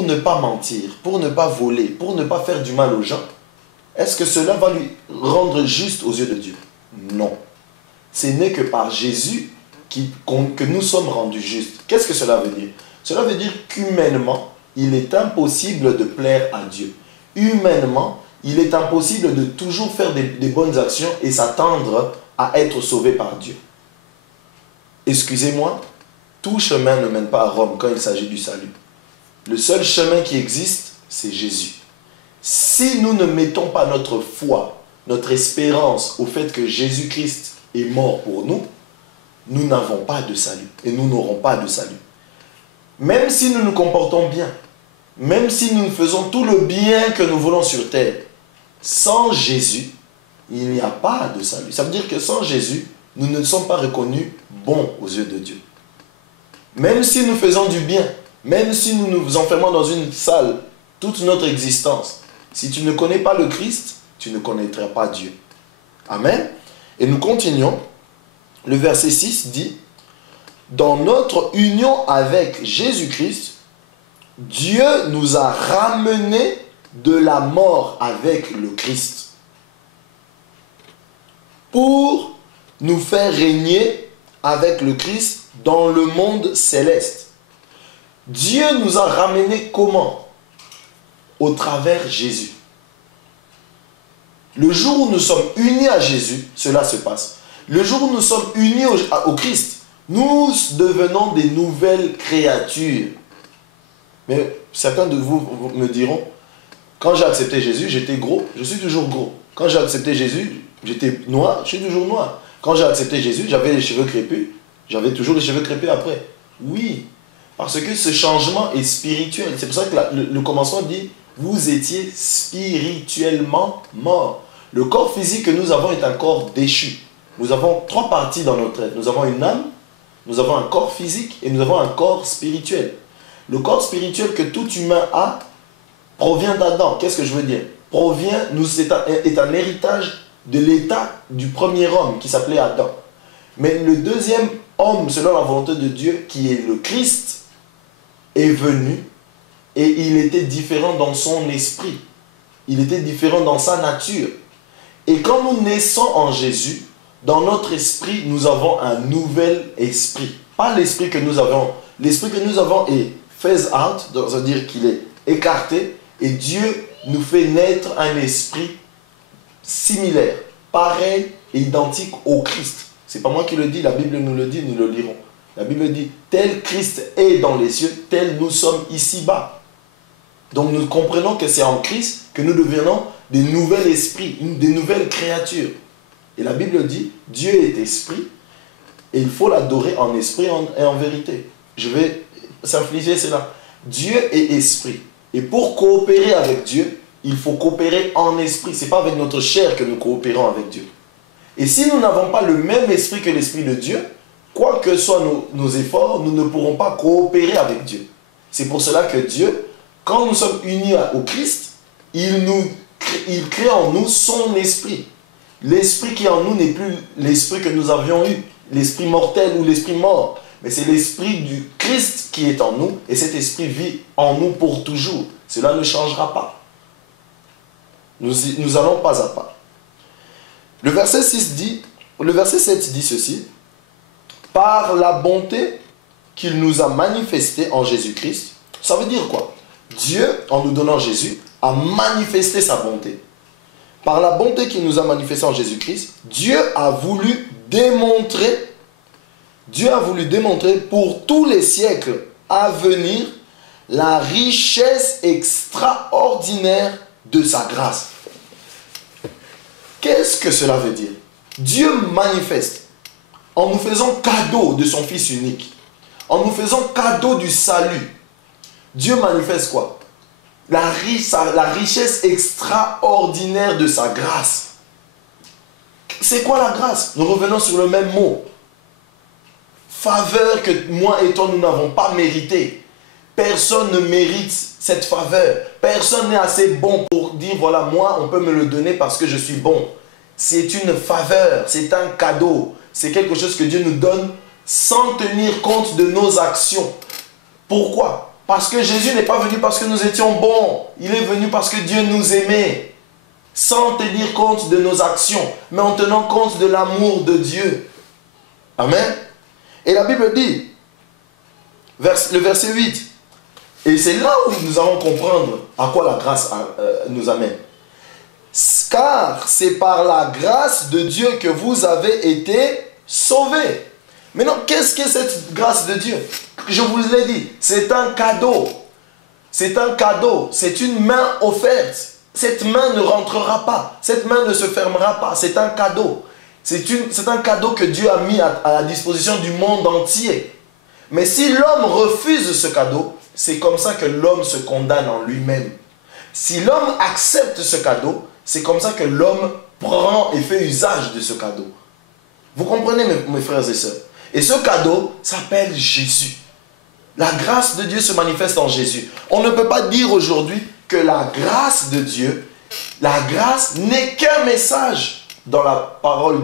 ne pas mentir, pour ne pas voler, pour ne pas faire du mal aux gens, est-ce que cela va lui rendre juste aux yeux de Dieu? Non. Ce n'est que par Jésus que nous sommes rendus justes. Qu'est-ce que cela veut dire? Cela veut dire qu'humainement, il est impossible de plaire à Dieu. Humainement, il est impossible de toujours faire des bonnes actions et s'attendre à être sauvé par Dieu. Excusez-moi, tout chemin ne mène pas à Rome quand il s'agit du salut. Le seul chemin qui existe, c'est Jésus. Si nous ne mettons pas notre foi, notre espérance au fait que Jésus-Christ est mort pour nous, nous n'avons pas de salut et nous n'aurons pas de salut. Même si nous nous comportons bien, même si nous faisons tout le bien que nous voulons sur terre, sans Jésus, il n'y a pas de salut. Ça veut dire que sans Jésus, nous ne sommes pas reconnus bons aux yeux de Dieu. Même si nous faisons du bien, même si nous nous enfermons dans une salle toute notre existence, si tu ne connais pas le Christ, tu ne connaîtras pas Dieu. Amen. Et nous continuons. Le verset 6 dit, « Dans notre union avec Jésus-Christ, Dieu nous a ramenés de la mort avec le Christ pour nous faire régner avec le Christ dans le monde céleste. » Dieu nous a ramenés comment? Au travers Jésus. Le jour où nous sommes unis à Jésus, cela se passe. Le jour où nous sommes unis au Christ, nous devenons des nouvelles créatures. Mais certains de vous me diront, quand j'ai accepté Jésus, j'étais gros, je suis toujours gros. Quand j'ai accepté Jésus, j'étais noir, je suis toujours noir. Quand j'ai accepté Jésus, j'avais les cheveux crépus, j'avais toujours les cheveux crépus après. Oui, parce que ce changement est spirituel. C'est pour ça que le commencement dit, vous étiez spirituellement morts. Le corps physique que nous avons est un corps déchu. Nous avons trois parties dans notre être. Nous avons une âme, nous avons un corps physique et nous avons un corps spirituel. Le corps spirituel que tout humain a provient d'Adam. Qu'est-ce que je veux dire? Est un héritage de l'état du premier homme qui s'appelait Adam. Mais le deuxième homme, selon la volonté de Dieu, qui est le Christ, est venu et il était différent dans son esprit. Il était différent dans sa nature. Et quand nous naissons en Jésus, dans notre esprit, nous avons un nouvel esprit. Pas l'esprit que nous avons. L'esprit que nous avons est phase out, c'est-à-dire qu'il est écarté, et Dieu nous fait naître un esprit similaire, pareil et identique au Christ. Ce n'est pas moi qui le dis, la Bible nous le dit, nous le lirons. La Bible dit, tel Christ est dans les cieux, tel nous sommes ici-bas. Donc nous comprenons que c'est en Christ que nous devenons des nouveaux esprits, des nouvelles créatures. Et la Bible dit, Dieu est esprit, et il faut l'adorer en esprit et en vérité. Je vais simplifier cela. Dieu est esprit. Et pour coopérer avec Dieu, il faut coopérer en esprit. Ce n'est pas avec notre chair que nous coopérons avec Dieu. Et si nous n'avons pas le même esprit que l'esprit de Dieu, quoi que soient nos efforts, nous ne pourrons pas coopérer avec Dieu. C'est pour cela que Dieu, quand nous sommes unis au Christ, il crée en nous son esprit. L'esprit qui est en nous n'est plus l'esprit que nous avions eu, l'esprit mortel ou l'esprit mort. Mais c'est l'esprit du Christ qui est en nous, et cet esprit vit en nous pour toujours. Cela ne changera pas. Nous allons pas à pas. Le verset 7 dit ceci. Par la bonté qu'il nous a manifestée en Jésus-Christ. Ça veut dire quoi? Dieu, en nous donnant Jésus, a manifesté sa bonté. Par la bonté qu'il nous a manifestée en Jésus-Christ, Dieu a voulu démontrer pour tous les siècles à venir la richesse extraordinaire de sa grâce. Qu'est-ce que cela veut dire? Dieu manifeste en nous faisant cadeau de son Fils unique, en nous faisant cadeau du salut. Dieu manifeste quoi? La richesse extraordinaire de sa grâce. C'est quoi la grâce? Nous revenons sur le même mot. Faveur que moi et toi, nous n'avons pas mérité. Personne ne mérite cette faveur. Personne n'est assez bon pour dire, voilà, moi, on peut me le donner parce que je suis bon. C'est une faveur, c'est un cadeau. C'est quelque chose que Dieu nous donne sans tenir compte de nos actions. Pourquoi? Parce que Jésus n'est pas venu parce que nous étions bons. Il est venu parce que Dieu nous aimait. Sans tenir compte de nos actions, mais en tenant compte de l'amour de Dieu. Amen. Et la Bible dit, le verset 8, et c'est là où nous allons comprendre à quoi la grâce nous amène. Car c'est par la grâce de Dieu que vous avez été sauvés. Maintenant, qu'est-ce que cette grâce de Dieu? Je vous l'ai dit, c'est un cadeau. C'est un cadeau, c'est une main offerte. Cette main ne rentrera pas, cette main ne se fermera pas, c'est un cadeau. C'est un cadeau que Dieu a mis à la disposition du monde entier. Mais si l'homme refuse ce cadeau, c'est comme ça que l'homme se condamne en lui-même. Si l'homme accepte ce cadeau, c'est comme ça que l'homme prend et fait usage de ce cadeau. Vous comprenez mes frères et sœurs? Et ce cadeau s'appelle Jésus. La grâce de Dieu se manifeste en Jésus. On ne peut pas dire aujourd'hui que la grâce de Dieu, la grâce n'est qu'un message dans la parole,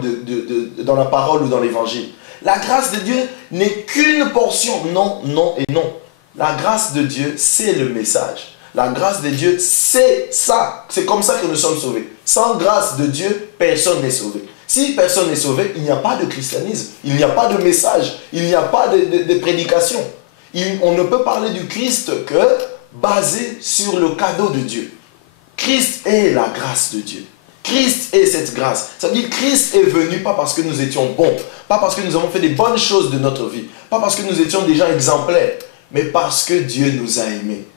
dans la parole ou dans l'évangile. La grâce de Dieu n'est qu'une portion. Non, non et non. La grâce de Dieu, c'est le message. La grâce de Dieu, c'est ça. C'est comme ça que nous sommes sauvés. Sans grâce de Dieu, personne n'est sauvé. Si personne n'est sauvé, il n'y a pas de christianisme. Il n'y a pas de message. Il n'y a pas de prédication. On ne peut parler du Christ que basé sur le cadeau de Dieu. Christ est la grâce de Dieu. Christ est cette grâce. Ça veut dire que Christ est venu pas parce que nous étions bons, pas parce que nous avons fait des bonnes choses de notre vie, pas parce que nous étions déjà exemplaires, mais parce que Dieu nous a aimés.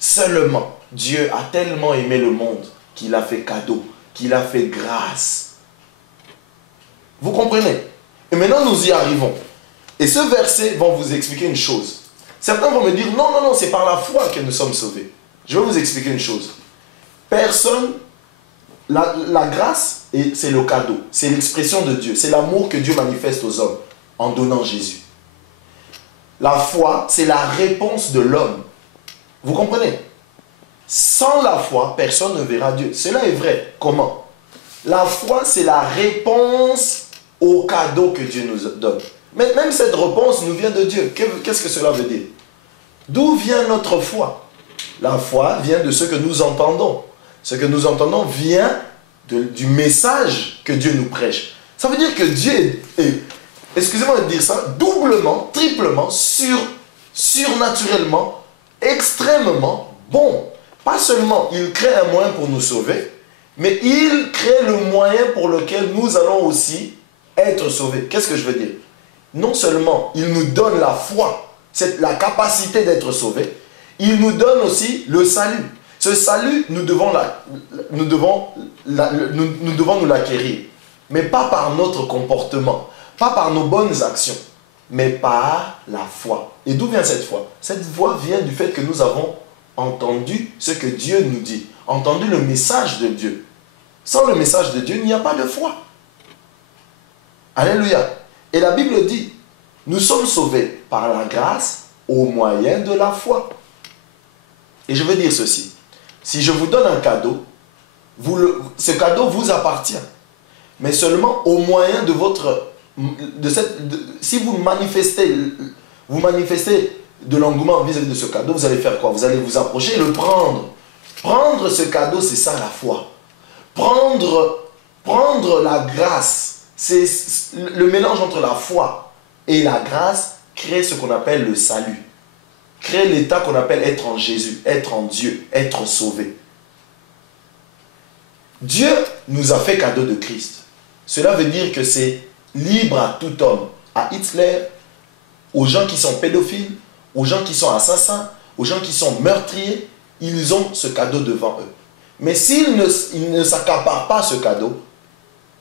Seulement, Dieu a tellement aimé le monde qu'il a fait cadeau, qu'il a fait grâce. Vous comprenez? Et maintenant, nous y arrivons. Et ce verset va vous expliquer une chose. Certains vont me dire, non, non, non, c'est par la foi que nous sommes sauvés. Je vais vous expliquer une chose. Personne, la grâce, c'est le cadeau, c'est l'expression de Dieu, c'est l'amour que Dieu manifeste aux hommes en donnant Jésus. La foi, c'est la réponse de l'homme. Vous comprenez? Sans la foi, personne ne verra Dieu. Cela est vrai. Comment? La foi, c'est la réponse au cadeau que Dieu nous donne. Mais même cette réponse nous vient de Dieu. Qu'est-ce que cela veut dire? D'où vient notre foi? La foi vient de ce que nous entendons. Ce que nous entendons vient du message que Dieu nous prêche. Ça veut dire que Dieu est, excusez-moi de dire ça, doublement, triplement, surnaturellement, extrêmement bon. Pas seulement il crée un moyen pour nous sauver, mais il crée le moyen pour lequel nous allons aussi être sauvés. Qu'est-ce que je veux dire? Non seulement il nous donne la foi, c'est la capacité d'être sauvé, il nous donne aussi le salut. Ce salut, nous devons nous l'acquérir. Mais pas par notre comportement, pas par nos bonnes actions, mais par la foi. Et d'où vient cette foi? Cette foi vient du fait que nous avons entendu ce que Dieu nous dit, entendu le message de Dieu. Sans le message de Dieu, il n'y a pas de foi. Alléluia. Et la Bible dit, nous sommes sauvés par la grâce au moyen de la foi. Et je veux dire ceci. Si je vous donne un cadeau, ce cadeau vous appartient. Mais seulement au moyen de votre... si vous manifestez de l'engouement vis-à-vis de ce cadeau, vous allez faire quoi? Vous allez vous approcher et le prendre. Prendre ce cadeau, c'est ça la foi. Prendre la grâce, c'est le mélange entre la foi et la grâce crée ce qu'on appelle le salut. Crée l'état qu'on appelle être en Jésus, être en Dieu, être sauvé. Dieu nous a fait cadeau de Christ. Cela veut dire que c'est libre à tout homme, à Hitler, aux gens qui sont pédophiles, aux gens qui sont assassins, aux gens qui sont meurtriers, ils ont ce cadeau devant eux. Mais s'ils ne s'accaparent pas ce cadeau,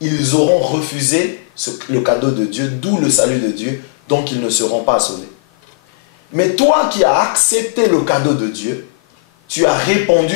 ils auront refusé le cadeau de Dieu, d'où le salut de Dieu, donc ils ne seront pas sauvés. Mais toi qui as accepté le cadeau de Dieu, tu as répondu